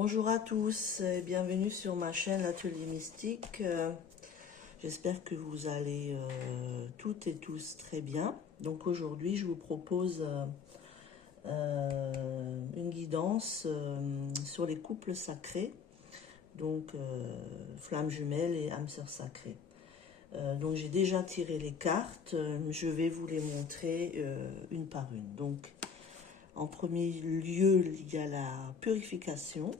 Bonjour à tous et bienvenue sur ma chaîne L'Atelier Mystique. J'espère que vous allez toutes et tous très bien. Donc aujourd'hui, je vous propose une guidance sur les couples sacrés, donc flammes jumelles et âmes sœurs sacrées. Donc j'ai déjà tiré les cartes, je vais vous les montrer une par une. Donc en premier lieu, il y a la purification.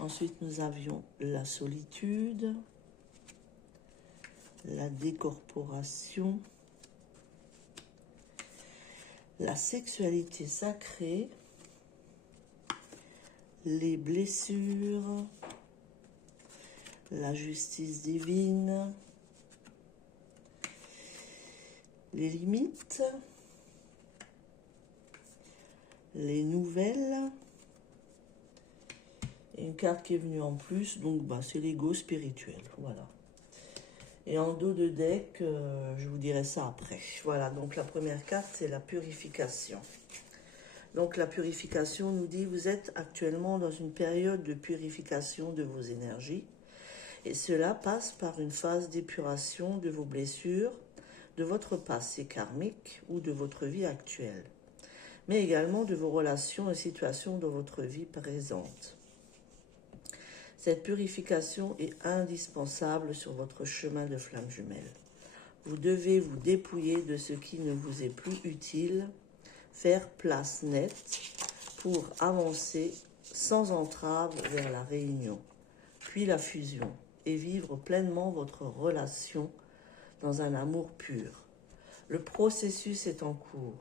Ensuite, nous avions la solitude, la décorporation, la sexualité sacrée, les blessures, la justice divine, les limites, les nouvelles. Et une carte qui est venue en plus, donc c'est l'ego spirituel, voilà. Et en dos de deck, je vous dirai ça après. Voilà, donc la première carte, c'est la purification. Donc la purification nous dit, vous êtes actuellement dans une période de purification de vos énergies. Et cela passe par une phase d'épuration de vos blessures, de votre passé karmique ou de votre vie actuelle. Mais également de vos relations et situations dans votre vie présente. Cette purification est indispensable sur votre chemin de flamme jumelle. Vous devez vous dépouiller de ce qui ne vous est plus utile, faire place nette pour avancer sans entrave vers la réunion, puis la fusion, et vivre pleinement votre relation dans un amour pur. Le processus est en cours.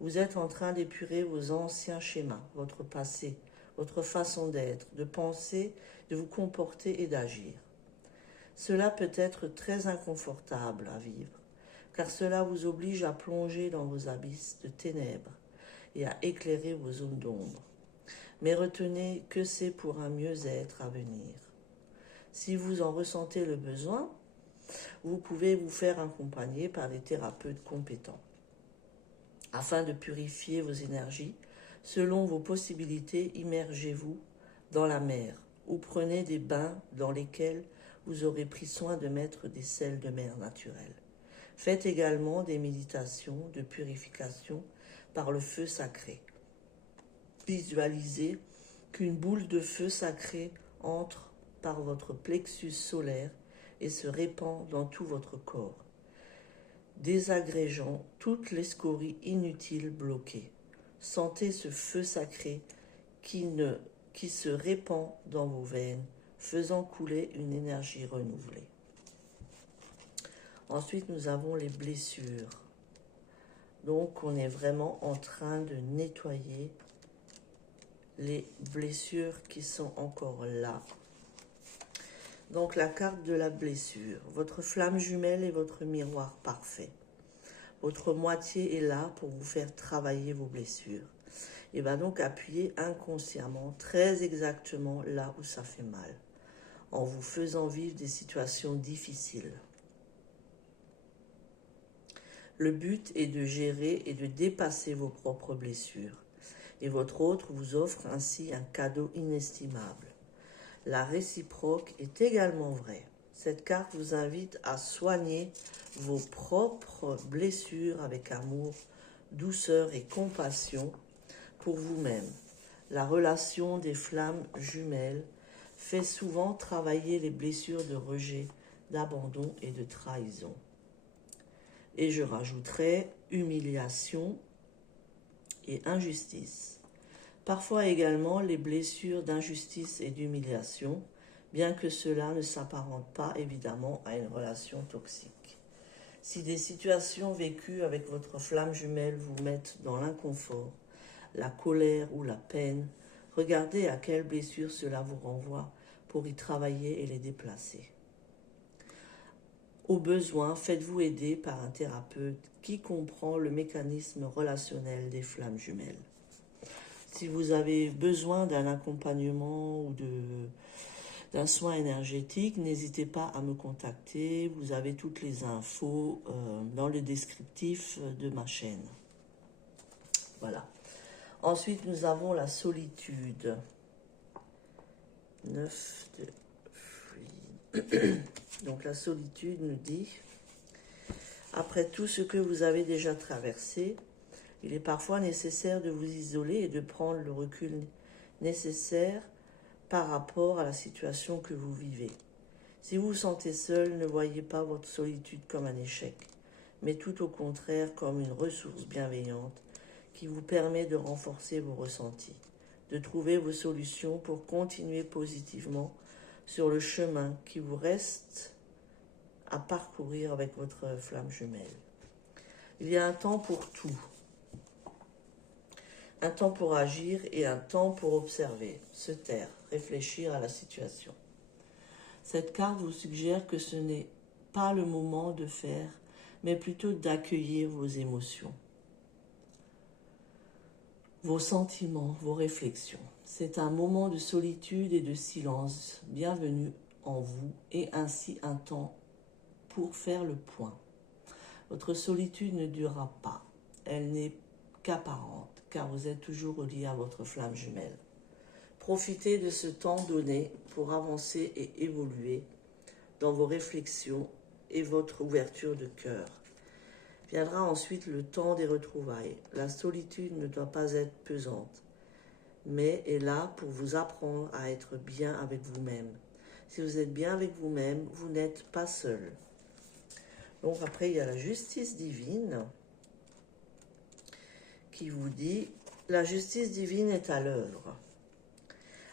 Vous êtes en train d'épurer vos anciens schémas, votre passé, votre façon d'être, de penser, de vous comporter et d'agir. Cela peut être très inconfortable à vivre, car cela vous oblige à plonger dans vos abysses de ténèbres et à éclairer vos zones d'ombre. Mais retenez que c'est pour un mieux-être à venir. Si vous en ressentez le besoin, vous pouvez vous faire accompagner par des thérapeutes compétents. Afin de purifier vos énergies, selon vos possibilités, immergez-vous dans la mer ou prenez des bains dans lesquels vous aurez pris soin de mettre des sels de mer naturels. Faites également des méditations de purification par le feu sacré. Visualisez qu'une boule de feu sacré entre par votre plexus solaire et se répand dans tout votre corps, désagrégeant toutes les scories inutiles bloquées. Sentez ce feu sacré qui se répand dans vos veines, faisant couler une énergie renouvelée. Ensuite, nous avons les blessures. Donc, on est vraiment en train de nettoyer les blessures qui sont encore là. Donc, la carte de la blessure. Votre flamme jumelle est votre miroir parfait. Votre moitié est là pour vous faire travailler vos blessures. Et va donc appuyer inconsciemment, très exactement là où ça fait mal, en vous faisant vivre des situations difficiles. Le but est de gérer et de dépasser vos propres blessures. Et votre autre vous offre ainsi un cadeau inestimable. La réciproque est également vraie. Cette carte vous invite à soigner vos propres blessures avec amour, douceur et compassion pour vous-même. La relation des flammes jumelles fait souvent travailler les blessures de rejet, d'abandon et de trahison. Et je rajouterai humiliation et injustice. Parfois également les blessures d'injustice et d'humiliation, bien que cela ne s'apparente pas évidemment à une relation toxique. Si des situations vécues avec votre flamme jumelle vous mettent dans l'inconfort, la colère ou la peine, regardez à quelles blessures cela vous renvoie pour y travailler et les déplacer. Au besoin, faites-vous aider par un thérapeute qui comprend le mécanisme relationnel des flammes jumelles. Si vous avez besoin d'un accompagnement ou d'un soin énergétique, n'hésitez pas à me contacter. Vous avez toutes les infos dans le descriptif de ma chaîne. Voilà. Ensuite, nous avons la solitude. 9 de fruits. Donc la solitude nous dit, après tout ce que vous avez déjà traversé, il est parfois nécessaire de vous isoler et de prendre le recul nécessaire par rapport à la situation que vous vivez. Si vous vous sentez seul, ne voyez pas votre solitude comme un échec, mais tout au contraire comme une ressource bienveillante qui vous permet de renforcer vos ressentis, de trouver vos solutions pour continuer positivement sur le chemin qui vous reste à parcourir avec votre flamme jumelle. Il y a un temps pour tout, un temps pour agir et un temps pour observer, se taire, réfléchir à la situation. Cette carte vous suggère que ce n'est pas le moment de faire, mais plutôt d'accueillir vos émotions, vos sentiments, vos réflexions. C'est un moment de solitude et de silence bienvenu en vous et ainsi un temps pour faire le point. Votre solitude ne durera pas. Elle n'est qu'apparente car vous êtes toujours relié à votre flamme jumelle. Profitez de ce temps donné pour avancer et évoluer dans vos réflexions et votre ouverture de cœur. Viendra ensuite le temps des retrouvailles. La solitude ne doit pas être pesante, mais est là pour vous apprendre à être bien avec vous-même. Si vous êtes bien avec vous-même, vous n'êtes pas seul. Donc après, il y a la justice divine qui vous dit « La justice divine est à l'œuvre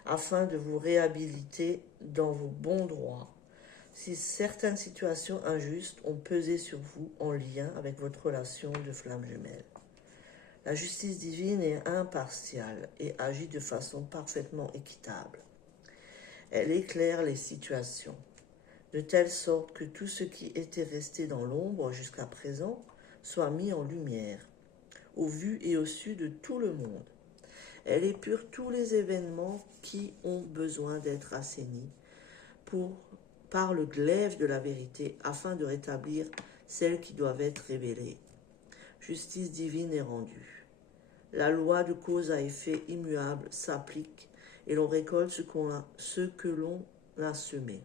afin de vous réhabiliter dans vos bons droits. Si certaines situations injustes ont pesé sur vous en lien avec votre relation de flamme jumelle. La justice divine est impartiale et agit de façon parfaitement équitable. Elle éclaire les situations, de telle sorte que tout ce qui était resté dans l'ombre jusqu'à présent soit mis en lumière, au vu et au su de tout le monde. Elle épure tous les événements qui ont besoin d'être assainis par le glaive de la vérité afin de rétablir celles qui doivent être révélées. Justice divine est rendue. La loi de cause à effet immuable s'applique et l'on récolte ce que l'on a semé.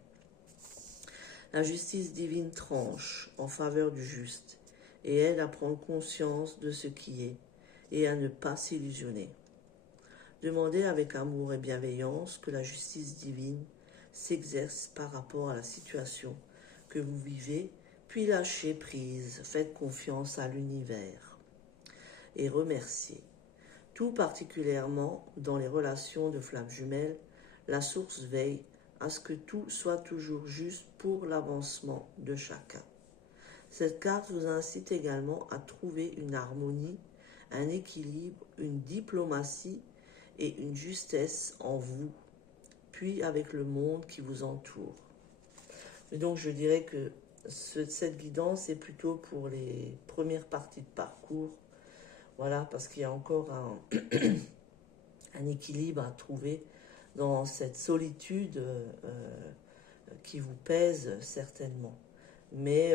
La justice divine tranche en faveur du juste et aide à prendre conscience de ce qui est et à ne pas s'illusionner. Demandez avec amour et bienveillance que la justice divine s'exerce par rapport à la situation que vous vivez, puis lâchez prise, faites confiance à l'univers et remerciez. Tout particulièrement dans les relations de flammes jumelles, la source veille à ce que tout soit toujours juste pour l'avancement de chacun. Cette carte vous incite également à trouver une harmonie, un équilibre, une diplomatie et une justesse en vous, puis avec le monde qui vous entoure. Et donc je dirais que cette guidance est plutôt pour les premières parties de parcours, voilà, parce qu'il y a encore un équilibre à trouver dans cette solitude qui vous pèse certainement. Mais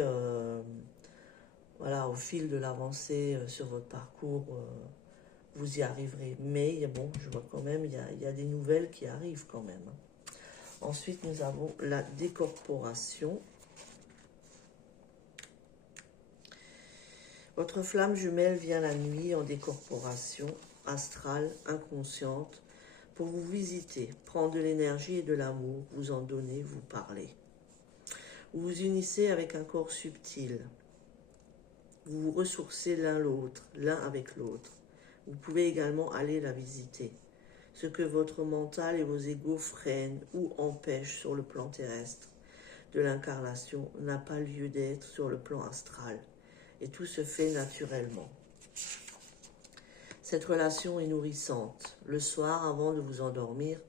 voilà, au fil de l'avancée sur votre parcours, vous y arriverez. Mais bon, je vois quand même, il y a des nouvelles qui arrivent quand même. Ensuite, nous avons la décorporation. Votre flamme jumelle vient la nuit en décorporation astrale, inconsciente, pour vous visiter, prendre de l'énergie et de l'amour, vous en donner, vous parler. Vous vous unissez avec un corps subtil. Vous vous ressourcez l'un avec l'autre. Vous pouvez également aller la visiter. Ce que votre mental et vos égos freinent ou empêchent sur le plan terrestre de l'incarnation n'a pas lieu d'être sur le plan astral. Et tout se fait naturellement. Cette relation est nourrissante. Le soir, avant de vous endormir,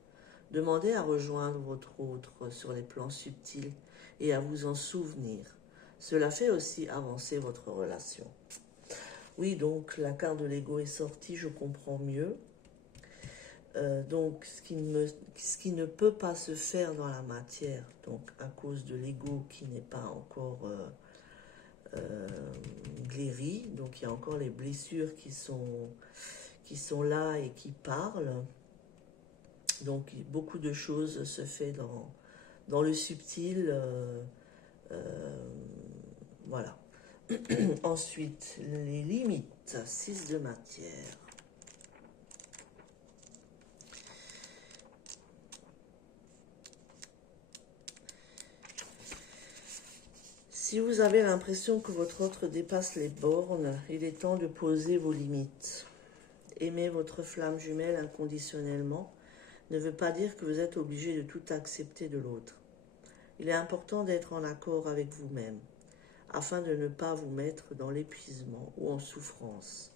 demandez à rejoindre votre autre sur les plans subtils et à vous en souvenir. Cela fait aussi avancer votre relation. Oui, donc la carte de l'ego est sortie, je comprends mieux. Donc ce qui ne peut pas se faire dans la matière, donc à cause de l'ego qui n'est pas encore guéri, donc il y a encore les blessures qui sont qui sont là et qui parlent. Donc beaucoup de choses se fait dans le subtil. Voilà. Ensuite, les limites. 6 de matière. Si vous avez l'impression que votre autre dépasse les bornes, il est temps de poser vos limites. Aimer votre flamme jumelle inconditionnellement ne veut pas dire que vous êtes obligé de tout accepter de l'autre. Il est important d'être en accord avec vous-même, afin de ne pas vous mettre dans l'épuisement ou en souffrance.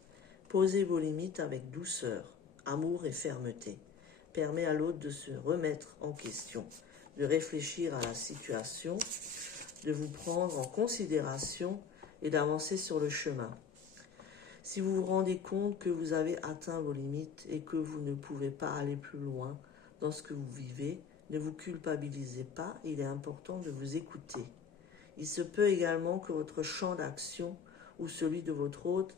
Posez vos limites avec douceur, amour et fermeté. Permet à l'autre de se remettre en question, de réfléchir à la situation, de vous prendre en considération et d'avancer sur le chemin. Si vous vous rendez compte que vous avez atteint vos limites et que vous ne pouvez pas aller plus loin dans ce que vous vivez, ne vous culpabilisez pas, il est important de vous écouter. Il se peut également que votre champ d'action ou celui de votre hôte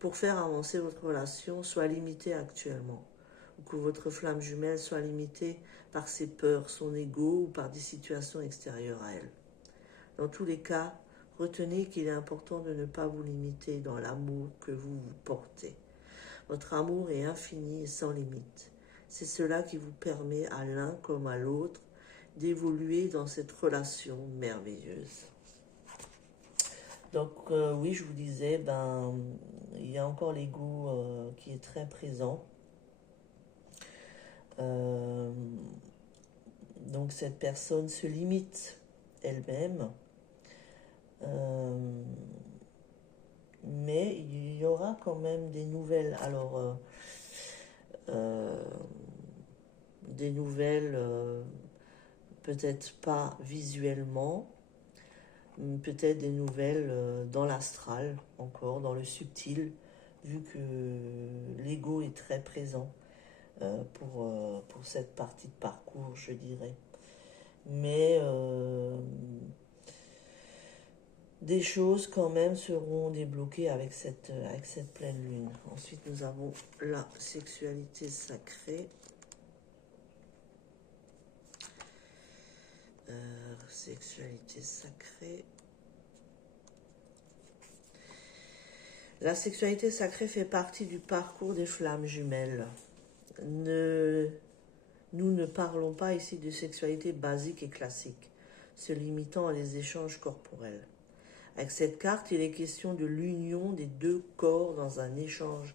pour faire avancer votre relation soit limité actuellement, ou que votre flamme jumelle soit limitée par ses peurs, son ego ou par des situations extérieures à elle. Dans tous les cas, retenez qu'il est important de ne pas vous limiter dans l'amour que vous vous portez. Votre amour est infini et sans limite. C'est cela qui vous permet à l'un comme à l'autre d'évoluer dans cette relation merveilleuse. Donc oui, je vous disais, il y a encore l'ego qui est très présent. Donc cette personne se limite elle-même. Mais il y aura quand même des nouvelles. Alors, des nouvelles, peut-être pas visuellement, peut-être des nouvelles dans l'astral, encore, dans le subtil, vu que l'ego est très présent pour cette partie de parcours, je dirais. Mais des choses quand même seront débloquées avec cette pleine lune. Ensuite, nous avons la sexualité sacrée. Sexualité sacrée. La sexualité sacrée fait partie du parcours des flammes jumelles. Nous ne parlons pas ici de sexualité basique et classique, se limitant à des échanges corporels. Avec cette carte, il est question de l'union des deux corps dans un échange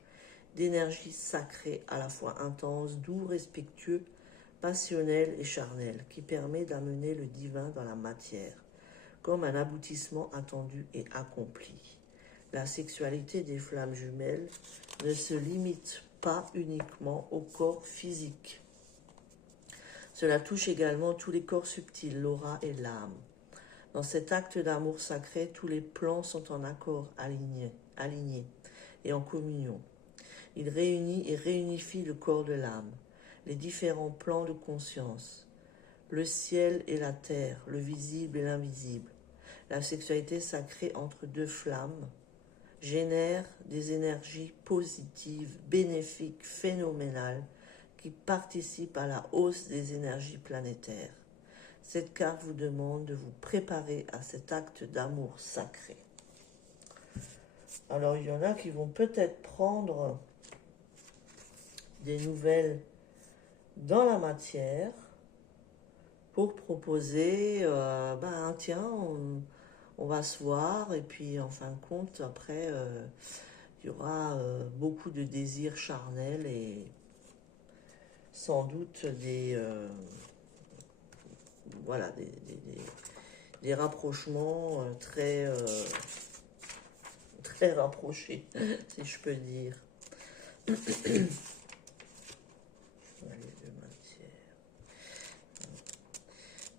d'énergie sacrée à la fois intense, doux, respectueux, passionnel et charnel, qui permet d'amener le divin dans la matière, comme un aboutissement attendu et accompli. La sexualité des flammes jumelles ne se limite pas uniquement au corps physique. Cela touche également tous les corps subtils, l'aura et l'âme. Dans cet acte d'amour sacré, tous les plans sont en accord, alignés et en communion. Il réunit et réunifie le corps de l'âme, les différents plans de conscience, le ciel et la terre, le visible et l'invisible. La sexualité sacrée entre deux flammes génère des énergies positives, bénéfiques, phénoménales, qui participent à la hausse des énergies planétaires. Cette carte vous demande de vous préparer à cet acte d'amour sacré. Alors, il y en a qui vont peut-être prendre des nouvelles dans la matière pour proposer, tiens, on va se voir, et puis en fin de compte, après, il y aura beaucoup de désirs charnels et sans doute des rapprochements très rapprochés, si je peux dire.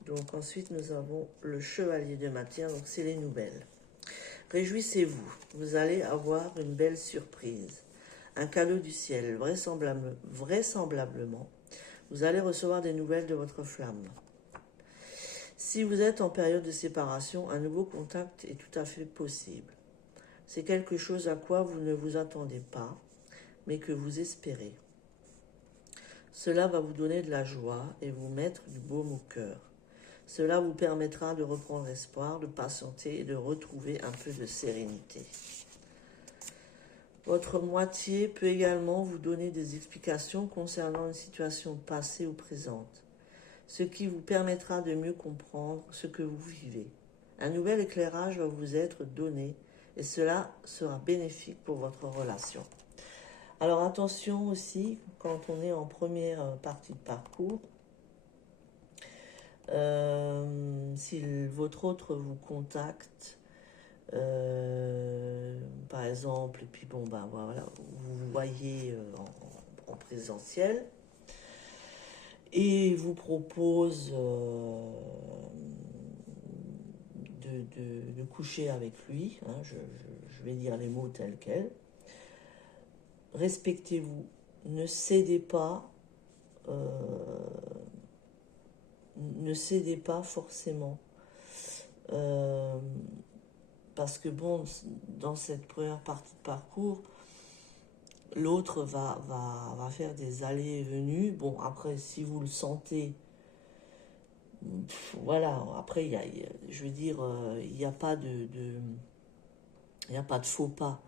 Donc ensuite nous avons le chevalier de matière, donc c'est les nouvelles. Réjouissez-vous, vous allez avoir une belle surprise, un cadeau du ciel, vraisemblablement. Vous allez recevoir des nouvelles de votre flamme. Si vous êtes en période de séparation, un nouveau contact est tout à fait possible. C'est quelque chose à quoi vous ne vous attendez pas, mais que vous espérez. Cela va vous donner de la joie et vous mettre du baume au cœur. Cela vous permettra de reprendre espoir, de patienter et de retrouver un peu de sérénité. Votre moitié peut également vous donner des explications concernant une situation passée ou présente, ce qui vous permettra de mieux comprendre ce que vous vivez. Un nouvel éclairage va vous être donné et cela sera bénéfique pour votre relation. Alors attention aussi, quand on est en première partie de parcours, si votre autre vous contacte, par exemple, et puis bon, ben voilà, vous vous voyez en présentiel et vous propose de coucher avec lui, hein, je vais dire les mots tels quels. Respectez-vous, ne cédez pas forcément. Parce que bon, dans cette première partie de parcours, l'autre va faire des allées et venues. Bon, après, si vous le sentez, voilà, après, je veux dire, il n'y a pas il n'y a pas de faux pas.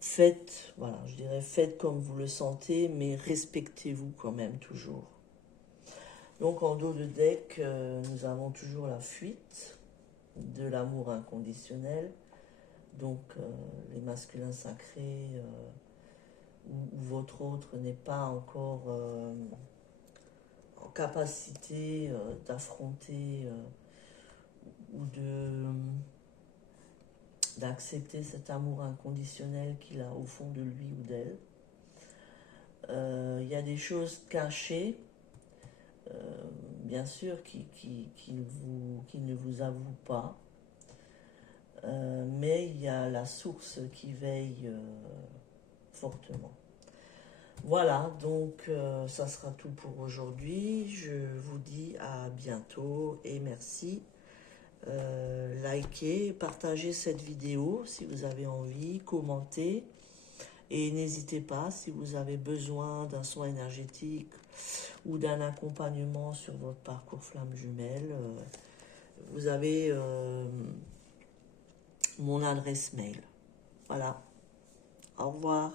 Faites, voilà, je dirais, faites comme vous le sentez, mais respectez-vous quand même toujours. Donc, en dos de deck, nous avons toujours la fuite de l'amour inconditionnel. Donc, les masculins sacrés ou votre autre n'est pas encore en capacité d'affronter ou d'accepter cet amour inconditionnel qu'il a au fond de lui ou d'elle. Il y a des choses cachées, bien sûr, qu'il ne vous avoue pas. Mais il y a la source qui veille fortement. Voilà, donc ça sera tout pour aujourd'hui. Je vous dis à bientôt et merci. Likez, partagez cette vidéo si vous avez envie, commentez. Et n'hésitez pas, si vous avez besoin d'un soin énergétique ou d'un accompagnement sur votre parcours flamme jumelle, vous avez mon adresse mail. Voilà. Au revoir.